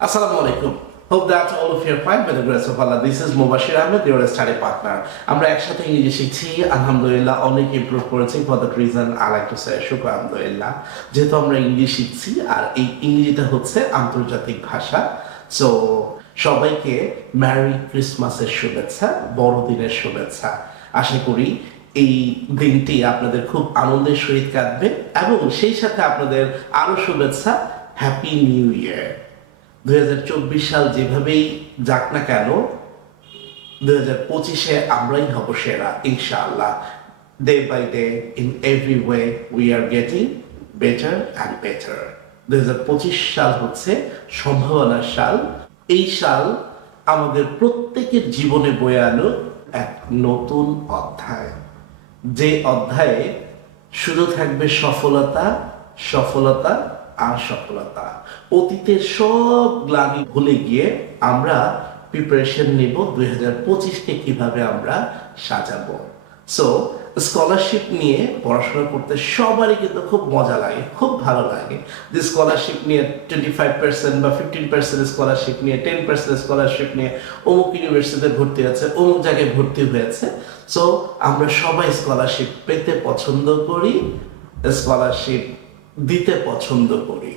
Alaikum. Hope that all of you are fine by the grace of Allah. This is Mubashir Ahmed, your study partner. আমরা একসাথে ইংরেজি শিখছি আলহামদুলিল্লাহ অনেক improve করেছি for that reason I like to say শুক্র আলহামদুলিল্লাহ যেহেতু আমরা ইংলিশ শিখছি আর এই ইংরেজিটা হচ্ছে আন্তর্জাতিক ভাষা সো সবাইকে ম্যারি ক্রিসমাসের শুভেচ্ছা বড়দিনের শুভেচ্ছা আশা করি এই দিনটি আপনাদের খুব আনন্দের সহিত কাটবে এবং সেই সাথে আপনাদের আরও শুভেচ্ছা হ্যাপি নিউ ইয়ার দুই সাল যেভাবেই যাক না কেন, দুই হাজার পঁচিশে আমরাই হব সেরা, ইনশাআল্লাহ। Day by day in every way we are getting better and better দুই হাজার পঁচিশ সাল হচ্ছে সম্ভাবনার সাল। এই সাল আমাদের প্রত্যেকের জীবনে বয়ে আনো এক নতুন অধ্যায়। যে অধ্যায়ে শুধু থাকবে সফলতা সফলতা আর সফলতা। অতীতের সব গ্লানি ভুলে গিয়ে আমরা প্রিপারেশন নেব দুই হাজার পঁচিশকে কীভাবে আমরা সাজাবো। সো স্কলারশিপ নিয়ে পড়াশোনা করতে সবারই কিন্তু খুব মজা লাগে, খুব ভালো লাগে। যে স্কলারশিপ নিয়ে টোয়েন্টি ফাইভ পার্সেন্ট বা ফিফটিন পার্সেন্ট স্কলারশিপ নিয়ে টেন পার্সেন্ট স্কলারশিপ নিয়ে অমুক ইউনিভার্সিটিতে ভর্তি হয়েছে, অমুক জায়গায় ভর্তি হয়েছে। সো আমরা সবাই স্কলারশিপ পেতে পছন্দ করি স্কলারশিপ দিতে পছন্দ করি।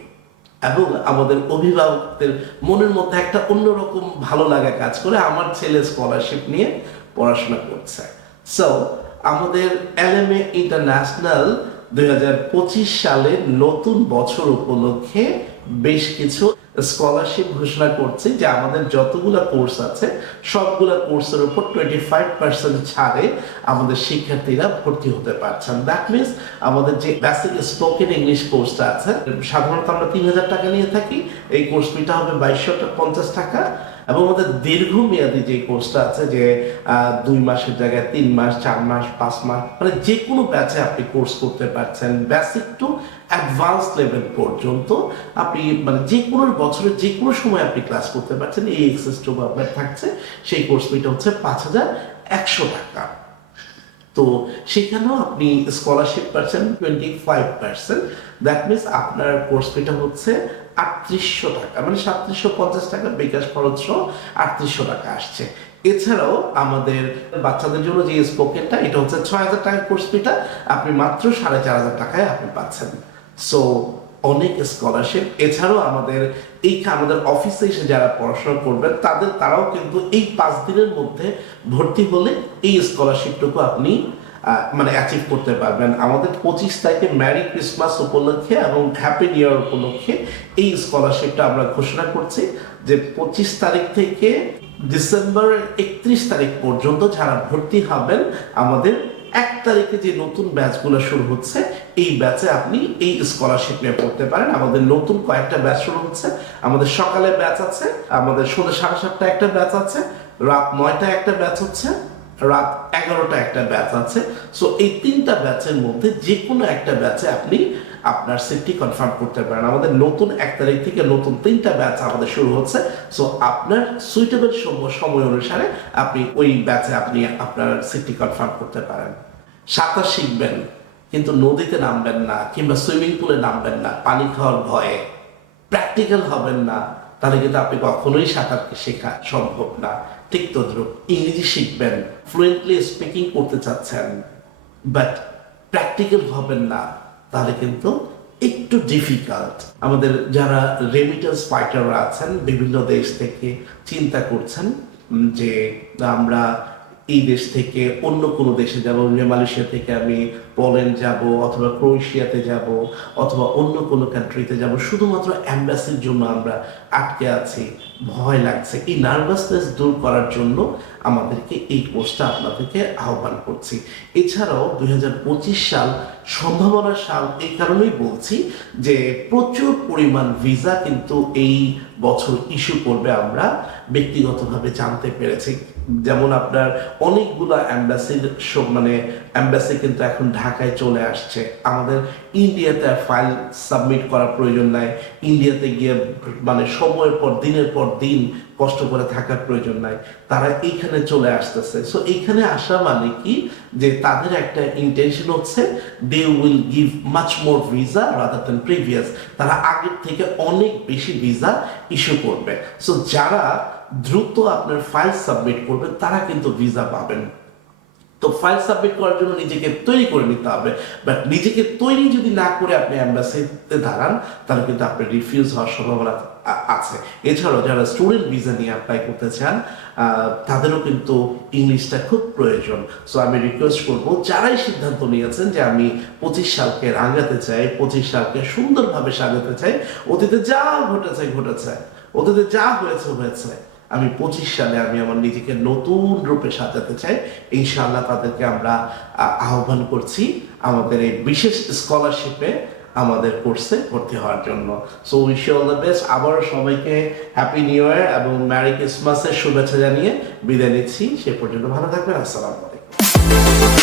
এবং আমাদের অভিভাবকদের মনের মধ্যে একটা অন্যরকম ভালো লাগা কাজ করে আমার ছেলে স্কলারশিপ নিয়ে পড়াশোনা করছে। সো আমাদের এলএমএ ইন্টারন্যাশনাল দুই সালে নতুন বছর উপলক্ষে বেশ কিছু স্কলারশিপ ঘোষণা করছে যে আমাদের যতগুলো কোর্স আছে, সবগুলো কোর্সের উপর টোয়েন্টি ফাইভ পার্সেন্ট ছাড়ে আমাদের শিক্ষার্থীরা ভর্তি হতে পারছেন। দ্যাট মিনস আমাদের যে বেসিক স্পোকেন ইংলিশ কোর্সটা আছে, সাধারণত আমরা তিন হাজার টাকা নিয়ে থাকি, এই কোর্স ফিটা হবে বাইশশো পঞ্চাশ টাকা। এবং আমাদের দীর্ঘমেয়াদী যে কোর্সটা আছে যে দুই মাসের জায়গায় তিন মাস, চার মাস, পাঁচ মাস মানে যে কোনো ব্যাচে আপনি কোর্স করতে পারছেন। বেসিক টু অ্যাডভান্স লেভেল পর্যন্ত আপনি মানে যে কোনো বছরের যে কোনো সময় আপনি ক্লাস করতে পারছেন এই এক্সেস টু আপনার থাকছে, সেই কোর্স ফিটা হচ্ছে পাঁচ হাজার একশো টাকা। তো সেখানেও আপনি স্কলারশিপ পাচ্ছেন twenty five percent that means আপনার কোর্স ফিটা হচ্ছে আটত্রিশশো টাকা মানে সাতত্রিশশো পঞ্চাশ টাকা বিকাশ খরচ সহ আটত্রিশশো টাকা আসছে। এছাড়াও আমাদের বাচ্চাদের জন্য যে স্পোকেনটা এটা হচ্ছে ছয় হাজার টাকার কোর্স ফিটা আপনি মাত্র সাড়ে চার হাজার টাকায় আপনি পাচ্ছেন। সো অনেক স্কলারশিপ এছাড়াও আমাদের এই আমাদের অফিসে এসে যারা পড়াশোনা করবেন তাদের, তারাও কিন্তু এই পাঁচ দিনের মধ্যে ভর্তি হলে এই স্কলারশিপটুকু আপনি মানে অ্যাচিভ করতে পারবেন। আমাদের পঁচিশ তারিখে ম্যারি ক্রিসমাস উপলক্ষে এবং হ্যাপি নিউ ইয়ার উপলক্ষে এই স্কলারশিপটা আমরা ঘোষণা করছি যে পঁচিশ তারিখ থেকে ডিসেম্বর একত্রিশ তারিখ পর্যন্ত যারা ভর্তি হবেন, আমাদের এক তারিখে যে নতুন ব্যাচগুলো শুরু হচ্ছে এই ব্যাচে আপনি এই স্কলারশিপ নিয়ে পড়তে পারেন। আমাদের নতুন কয়েকটা ব্যাচ শুরু হচ্ছে। আমাদের সকালে ব্যাচ আছে, আমাদের সন্ধ্যে সাড়ে সাতটা একটা ব্যাচ আছে, রাত নয়টা একটা ব্যাচ হচ্ছে, রাত এগারোটা একটা ব্যাচ আছে। সো এই তিনটা ব্যাচের মধ্যে যে কোনো একটা ব্যাচে আপনি আপনার সিটটি কনফার্ম করতে পারেন। আমাদের নতুন এক তারিখ থেকে নতুন তিনটা ব্যাচ আমাদের শুরু হচ্ছে। সো আপনার সুইটেবল সময় অনুসারে আপনি ওই ব্যাচে আপনি আপনার সিটটি কনফার্ম করতে পারেন। সাঁতার শিখবেন। কিন্তু নদীতে নামবেন না কিংবা সুইমিং পুলে নামবেন না, পানি খাওয়ার ভয়ে প্র্যাকটিক্যাল হবেন না, তাহলে কিন্তু আপনি কখনোই সাঁতারকে শেখা সম্ভব না। ঠিক তদ্রুপ ইংরেজি শিখবেন ফ্লুয়েন্টলি স্পিকিং করতে চাচ্ছেন বাট প্র্যাকটিক্যাল হবেন না, তাহলে কিন্তু একটু ডিফিকাল্ট আমাদের যারা রেমিটেন্স ফাইটাররা আছেন, বিভিন্ন দেশ থেকে চিন্তা করছেন যে আমরা এই দেশ থেকে অন্য কোনো দেশে যাব মালয়েশিয়া থেকে আমি পোল্যান্ড যাব, অথবা ক্রোয়েশিয়াতে যাব, অথবা অন্য কোনো কান্ট্রিতে যাব। শুধুমাত্র অ্যাম্বাসির জন্য আমরা আটকে আছি, ভয় লাগছে। এই নার্ভাসনেস দূর করার জন্য আমাদেরকে এই কোর্সটা আপনাদেরকে আহ্বান করছি। এছাড়াও দু হাজার পঁচিশ সাল সম্ভাবনার সাল এই কারণেই বলছি যে প্রচুর পরিমাণ ভিসা কিন্তু এই বছর ইস্যু করবে আমরা ব্যক্তিগতভাবে জানতে পেরেছি। যেমন আপনার অনেকগুলো অ্যাম্বাসির মানে এম্বাসি কিন্তু এখন ঢাকায় চলে আসছে। আমাদের ইন্ডিয়াতে ফাইল সাবমিট করার প্রয়োজন নাই। ইন্ডিয়াতে গিয়ে মানে সময়ের পর, দিনের পর দিন কষ্ট করে থাকার প্রয়োজন নাই। তারা এইখানে চলে আসতেছে। সো এইখানে আসা মানে কি? যে তাদের একটা ইন্টেনশন হচ্ছে they will give much more visa rather than previous তারা আগের থেকে অনেক বেশি ভিসা ইস্যু করবে। সো যারা দ্রুত আপনার ফাইল সাবমিট করবে, তারা কিন্তু ভিসা পাবেন। তো ফাইল সাবমিট করার জন্য নিজেকে তৈরি করে নিতে হবে। বাট নিজেকে তৈরি যদি না করে আপনি অ্যাম্বাসিতে দাঁড়ান, তাহলে কিন্তু আপনার রিফিউজ হওয়ার সম্ভাবনা আছে। এছাড়াও যারা স্টুডেন্ট ভিসা নিয়ে অ্যাপ্লাই করতে চান তাদেরও কিন্তু ইংলিশটা খুব প্রয়োজন। সো আমি রিকোয়েস্ট করব, যারাই সিদ্ধান্ত নিয়েছেন যে আমি পঁচিশ সালকে রাঙাতে চাই, পঁচিশ সালকে সুন্দরভাবে সাজাতে চাই, অতীতে যা ঘটেছে ঘটেছে। অতীতে যা হয়েছে হয়েছে। আমি পঁচিশ সালে আমি আমার নিজেকে নতুন রূপে সাজাতে চাই। ইনশাআল্লাহ তাদেরকে আমরা আহ্বান করছি আমাদের এই বিশেষ স্কলারশিপে আমাদের কোর্সে ভর্তি হওয়ার জন্য। So wish all the best আবার সবাইকে হ্যাপি নিউ ইয়ার এবং ম্যারি ক্রিসমাসের শুভেচ্ছা জানিয়ে বিদায় নিচ্ছি। সে পর্যন্ত ভালো থাকবেন। আসসালামু আলাইকুম।